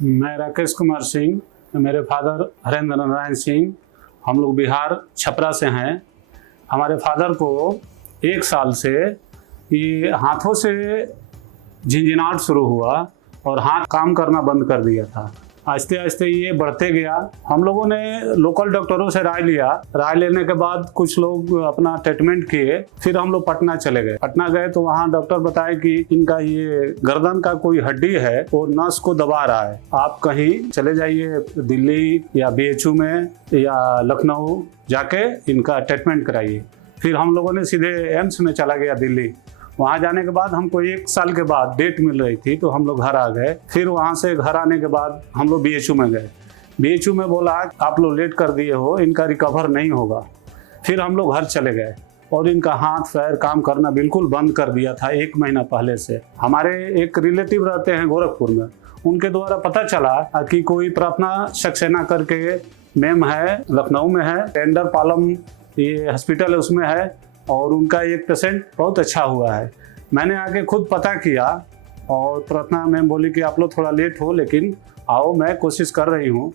मैं राकेश कुमार सिंह, मेरे फादर हरेंद्र नारायण सिंह, हम लोग बिहार छपरा से हैं। हमारे फादर को 1 साल से ये हाथों से झिंझिनाहट शुरू हुआ और हाथ काम करना बंद कर दिया था। आहिस्ते आहिस्ते ये बढ़ते गया। हम लोगों ने लोकल डॉक्टरों से राय लिया। राय लेने के बाद कुछ लोग अपना ट्रीटमेंट किए। फिर हम लोग पटना चले गए। पटना गए तो वहाँ डॉक्टर बताए कि इनका ये गर्दन का कोई हड्डी है, वो नस को दबा रहा है। आप कहीं चले जाइए, दिल्ली या बीएचयू में या लखनऊ जाके इनका ट्रीटमेंट कराइए। फिर हम लोगों ने सीधे एम्स में चला गया दिल्ली। वहाँ जाने के बाद हमको 1 साल के बाद डेट मिल रही थी, तो हम लोग घर आ गए। फिर वहाँ से घर आने के बाद हम लोग बीएचयू में गए। बीएचयू में बोला आप लोग लेट कर दिए हो, इनका रिकवर नहीं होगा। फिर हम लोग घर चले गए और इनका हाथ पैर काम करना बिल्कुल बंद कर दिया था 1 महीना पहले से। हमारे एक रिलेटिव रहते हैं गोरखपुर में, उनके द्वारा पता चला कि कोई प्रार्थना सक्सेना करके मैम है, लखनऊ में है, टेंडर पालम ये हॉस्पिटल है उसमें है, और उनका एक पेशेंट बहुत अच्छा हुआ है। मैंने आके खुद पता किया और प्रार्थना मैम बोली कि आप लोग थोड़ा लेट हो, लेकिन आओ, मैं कोशिश कर रही हूँ।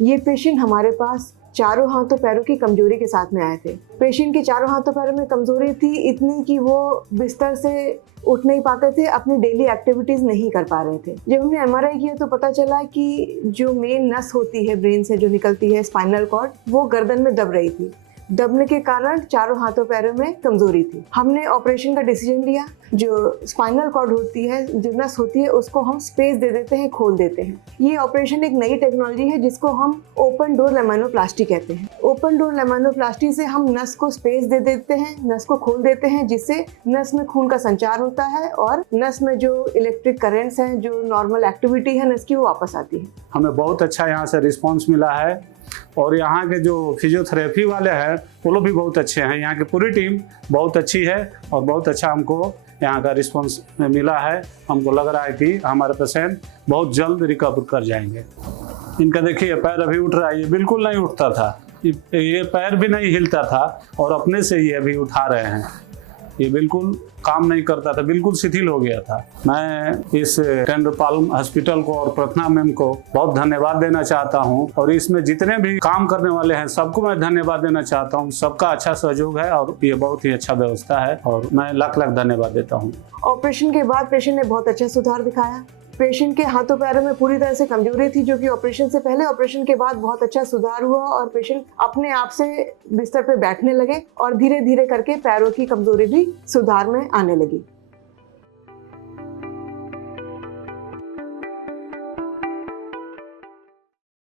ये पेशेंट हमारे पास चारों हाथों पैरों की कमजोरी के साथ में आए थे। पेशेंट की चारों हाथों पैरों में कमजोरी थी इतनी कि वो बिस्तर से उठ नहीं पाते थे, अपनी डेली एक्टिविटीज नहीं कर पा रहे थे। जब हमने एमआरआई किया तो पता चला कि जो मेन नस होती है ब्रेन से जो निकलती है, स्पाइनल कॉर्ड, वो गर्दन में दब रही थी। दबने के कारण चारों हाथों पैरों में कमजोरी थी। हमने ऑपरेशन का डिसीजन लिया। जो स्पाइनल कॉर्ड होती है, जो नस होती है, उसको हम स्पेस दे देते हैं, खोल देते हैं। ये ऑपरेशन एक नई टेक्नोलॉजी है जिसको हम ओपन डोर लैमिनोप्लास्टी कहते हैं। ओपन डोर लैमिनोप्लास्टी से हम नस को स्पेस दे देते हैं, नस को खोल देते हैं, जिससे नस में खून का संचार होता है और नस में जो इलेक्ट्रिक करेंट्स हैं, जो नॉर्मल एक्टिविटी है नस की, वो वापस आती है। हमें बहुत अच्छा यहाँ से रिस्पॉन्स मिला है और यहाँ के जो फिजियोथेरेपी वाले हैं वो लोग भी बहुत अच्छे हैं। यहाँ की पूरी टीम बहुत अच्छी है और बहुत अच्छा हमको यहाँ का रिस्पॉन्स मिला है। हमको लग रहा है कि हमारे पेशेंट बहुत जल्द रिकवर कर जाएंगे। इनका देखिए पैर अभी उठ रहा है, ये बिल्कुल नहीं उठता था, ये पैर भी नहीं हिलता था और अपने से ही अभी उठा रहे हैं। ये बिल्कुल काम नहीं करता था, बिल्कुल शिथिल हो गया था। मैं इस टेंडर पालम हॉस्पिटल को और प्रार्थना मैम को बहुत धन्यवाद देना चाहता हूं, और इसमें जितने भी काम करने वाले हैं सबको मैं धन्यवाद देना चाहता हूं। सबका अच्छा सहयोग है और ये बहुत ही अच्छा व्यवस्था है और मैं लाख लाख धन्यवाद देता हूँ। ऑपरेशन के बाद पेशेंट ने बहुत अच्छा सुधार दिखाया। पेशेंट के हाथों पैरों में पूरी तरह से कमजोरी थी, जो कि ऑपरेशन से पहले, ऑपरेशन के बाद बहुत अच्छा सुधार हुआ और पेशेंट अपने आप से बिस्तर पे बैठने लगे और धीरे धीरे करके पैरों की कमजोरी भी सुधार में आने लगी।